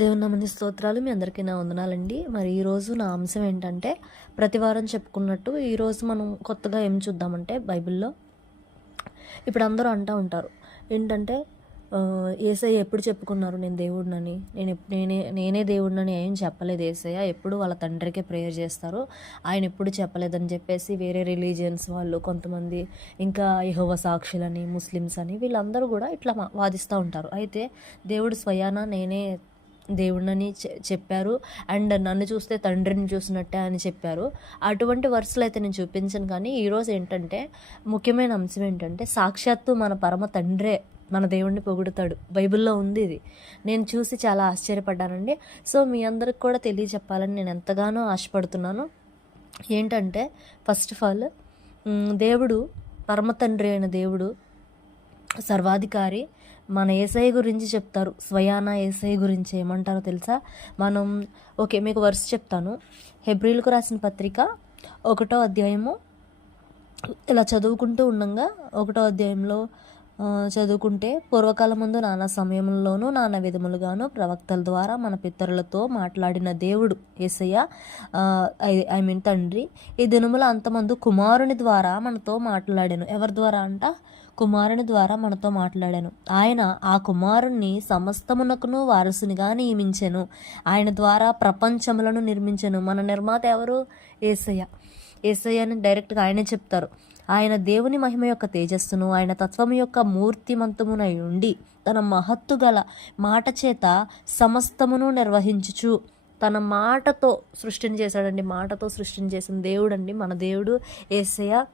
దేవుని నామని స్తోత్రాలు. మీ అందరికీ నా వందనాలండి. మరి ఈరోజు నా అంశం ఏంటంటే, ప్రతి వారం చెప్పుకున్నట్టు ఈరోజు మనం కొత్తగా ఏం చూద్దామంటే బైబిల్‌లో ఇప్పుడు అందరూ అంటూ ఉంటారు ఏంటంటే, యేసయ్య ఎప్పుడు చెప్పుకున్నారు నేను దేవుడినని, నేనే దేవుడినని ఏం చెప్పలేదు యేసయ్య, ఎప్పుడు వాళ్ళ తండ్రికే ప్రేయర్ చేస్తారు, ఆయన ఎప్పుడు చెప్పలేదని చెప్పేసి వేరే రిలీజియన్స్ వాళ్ళు కొంతమంది, ఇంకా యెహోవా సాక్షులని, ముస్లిమ్స్ అని వీళ్ళందరూ కూడా ఇట్లా వాదిస్తూ ఉంటారు. అయితే దేవుడు స్వయాన నేనే దేవుడినని చెప్పారు. అండ్ నన్ను చూస్తే తండ్రిని చూసినట్టే అని చెప్పారు. అటువంటి వర్సులు అయితే నేను చూపించను. కానీ ఈరోజు ఏంటంటే ముఖ్యమైన అంశం ఏంటంటే, సాక్షాత్తు మన పరమ తండ్రే మన దేవుణ్ణి పొగుడుతాడు. బైబిల్లో ఉంది ఇది. నేను చూసి చాలా ఆశ్చర్యపడ్డానండి. సో మీ అందరికి కూడా తెలియచెప్పాలని నేను ఎంతగానో ఆశపడుతున్నాను. ఏంటంటే ఫస్ట్ ఆఫ్ ఆల్ దేవుడు, పరమ తండ్రి అయిన దేవుడు, సర్వాధికారి, మన యేసయ్య గురించి చెప్తారు. స్వయాన యేసయ్య గురించి ఏమంటారో తెలుసా? మనం మీకు వర్స్ చెప్తాను. హెబ్రీలకు రాసిన పత్రిక 1వ అధ్యాయము ఇలా చదువుకుంటూ ఉండగా 1వ అధ్యాయంలో చదువుకుంటే, పూర్వకాలమందు నానా సమయంలోనూ నానా విధములుగాను ప్రవక్తల ద్వారా మన పితరులతో మాట్లాడిన దేవుడు యేసయ్య, తండ్రి, ఈ దినముల అంతమందు కుమారుని ద్వారా మనతో మాట్లాడాను. ఎవరి ద్వారా అంట? కుమారుని ద్వారా మనతో మాట్లాడాను. ఆయన ఆ కుమారుణ్ణి సమస్తమునకును వారసునిగా నియమించెను. ఆయన ద్వారా ప్రపంచములను నిర్మించెను. మన నిర్మాత ఎవరు? యేసయ్య. యేసయ్యని డైరెక్ట్గా ఆయనే చెప్తారు. ఆయన దేవుని మహిమ యొక్క తేజస్సును, ఆయన తత్వం యొక్క మూర్తిమంతమునై ఉండి తన మహత్తు గల మాట చేత సమస్తమును నిర్వహించుచు తన మాటతో సృష్టిని చేశాడండి. మాటతో సృష్టిని చేసిన దేవుడు అండి మన దేవుడు యేసయ్య.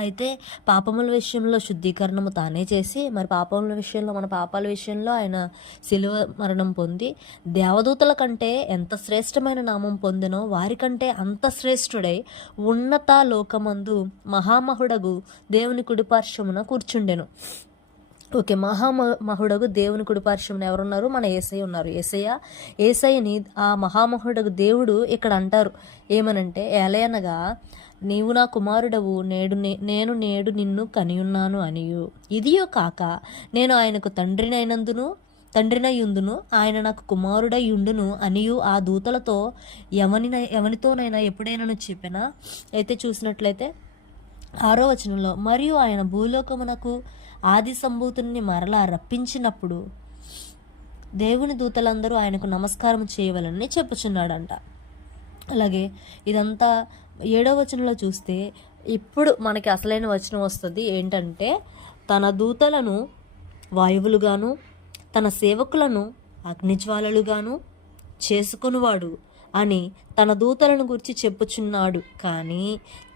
అయితే పాపముల విషయంలో శుద్ధీకరణము తానే చేసి, మరి పాపముల విషయంలో, మన పాపాల విషయంలో ఆయన శిలువ మరణం పొంది దేవదూతల కంటే ఎంత శ్రేష్టమైన నామం పొందినో వారికంటే అంత శ్రేష్ఠుడై ఉన్నత లోకమందు మహామహుడగు దేవుని కుడిపార్శ్వమున కూర్చుండెను. మహామహుడగు దేవుని కుడిపార్శ్వమున ఎవరున్నారు? మన యేసయ్య ఉన్నారు. యేసయ్యని ఆ మహామహుడగు దేవుడు ఇక్కడ అంటారు ఏమనంటే, ఏలయనగా నీవు నా కుమారుడవు, నేను నేడు నిన్ను కనియున్నాను అనియు, ఇదియో కాక నేను ఆయనకు తండ్రినయుందును, ఆయన నాకు కుమారుడయుండును అనియు ఆ దూతలతో ఎవనితోనైనా ఎప్పుడైనా చెప్పినా. అయితే చూసినట్లయితే 6వ వచనంలో, మరియు ఆయన భూలోకమునకు ఆది సంభూతుని మరలా రప్పించినప్పుడు దేవుని దూతలందరూ ఆయనకు నమస్కారం చేయవలని చెప్పుచున్నాడంట. అలాగే ఇదంతా 7వ వచనంలో చూస్తే, ఇప్పుడు మనకి అసలైన వచనం వస్తుంది. ఏంటంటే, తన దూతలను వాయువులుగాను తన సేవకులను అగ్నిజ్వాలలుగాను చేసుకొనివాడు అని తన దూతలను గురించి చెప్పుచున్నాడు. కానీ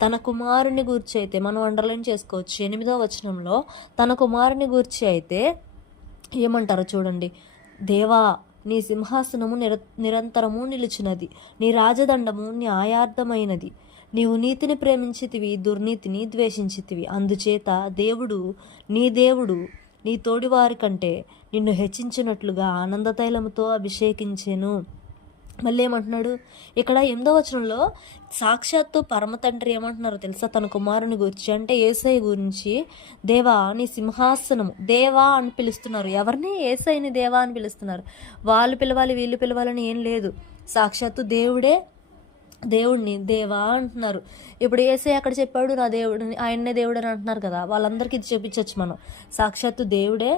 తన కుమారుని గురించి అయితే మనం అండర్లైన్ చేసుకోవచ్చు. 8వ వచనంలో తన కుమారుని గురించి అయితే ఏమంటారో చూడండి. దేవా, నీ సింహాసనము నిరంతరము నిలుచున్నది, నీ రాజదండము న్యాయార్థమైనది, నీవు నీతిని ప్రేమించితివి, దుర్నీతిని ద్వేషించితివి, అందుచేత దేవుడు నీ తోడివారి కంటే నిన్ను హెచ్చించినట్లుగా ఆనంద తైలముతో అభిషేకించెను. మళ్ళీ ఏమంటున్నాడు ఇక్కడ 8వ వచనంలో? సాక్షాత్తు పరమ తండ్రి ఏమంటున్నారో తెలుసా తన కుమారుని గురించి? అంటే యేసయ్య గురించి, దేవా నీ సింహాసనము, దేవా అని పిలుస్తున్నారు. ఎవరిని? యేసయ్యని దేవా అని పిలుస్తున్నారు. వాళ్ళు పిలవాలి వీళ్ళు పిలవాలని ఏం లేదు. సాక్షాత్తు దేవుడిని దేవా అంటున్నారు. ఇప్పుడు యేసయ్య అక్కడ చెప్పాడు నా దేవుడిని, ఆయన్నే దేవుడు అని అంటున్నారు కదా, వాళ్ళందరికీ ఇది చూపించవచ్చు మనం. సాక్షాత్తు దేవుడే,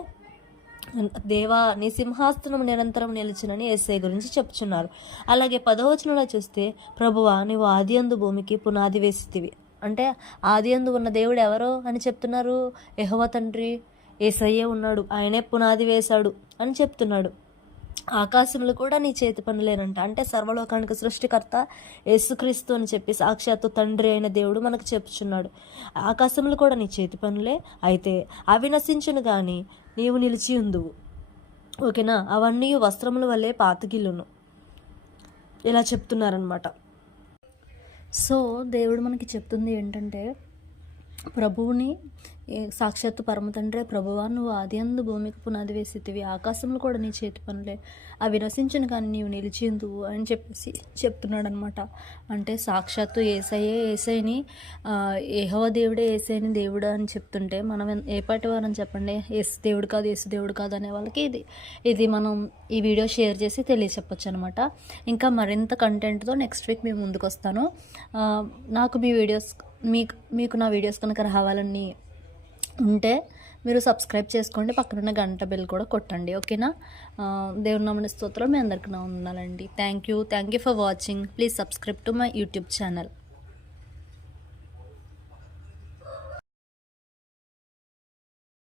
దేవా నీ సింహాసనం నిరంతరం నిలిచినని యేసయ్య గురించి చెప్తున్నారు. అలాగే 10వ వచనంలో చూస్తే, ప్రభువా నీవు ఆదియందు భూమికి పునాది వేసితివి. అంటే ఆదియందు ఉన్న దేవుడు ఎవరు అని చెప్తున్నారు? యెహోవా తండ్రి యేసయ్యే ఉన్నాడు, ఆయనే పునాది వేశాడు అని చెప్తున్నాడు. ఆకాశములు కూడా నీ చేతి పనులేనంట. అంటే సర్వలోకానికి సృష్టికర్త యేసుక్రీస్తు అని చెప్పి సాక్షాత్తు తండ్రి అయిన దేవుడు మనకు చెప్తున్నాడు. ఆకాశములు కూడా నీ చేతి పనులే, అయితే అవి నశించును కానీ నీవు నిలిచి ఉందువు. ఓకేనా? అవన్నీ వస్త్రముల వల్లే పాతగిల్లును, ఇలా చెప్తున్నారనమాట. సో దేవుడు మనకి చెప్తుంది ఏంటంటే, ప్రభువుని సాక్షాత్తు పరమ తండ్రే, ప్రభువా నువ్వు ఆదియందు భూమికి పునాది వేసితివి, ఆకాశంలో కూడా నీ చేతి పనులే, అవి నశించును కానీ నీవు నిలిచిందువు అని చెప్పేసి చెప్తున్నాడు అనమాట. అంటే సాక్షాత్తు ఏసైని యెహోవా దేవుడే ఏసైని దేవుడు అని చెప్తుంటే మనం ఏ పాటి వారని చెప్పండి. యేసు దేవుడు కాదు, యేసు దేవుడు కాదు అనే వాళ్ళకి ఇది మనం ఈ వీడియో షేర్ చేసి తెలియచెప్పచ్చు అనమాట. ఇంకా మరింత కంటెంట్తో నెక్స్ట్ వీక్ మేము ముందుకు వస్తాను. నాకు మీ వీడియోస్ మీకు నా వీడియోస్ కనుక రావాలని ఉంటే మీరు సబ్స్క్రైబ్ చేసుకోండి, పక్కనున్న గంట బెల్ కూడా కొట్టండి. ఓకేనా? దేవుని నామమున స్తోత్రం. మీ అందరికీ నా వందనాలండి. Thank you for watching. Please subscribe to my YouTube channel.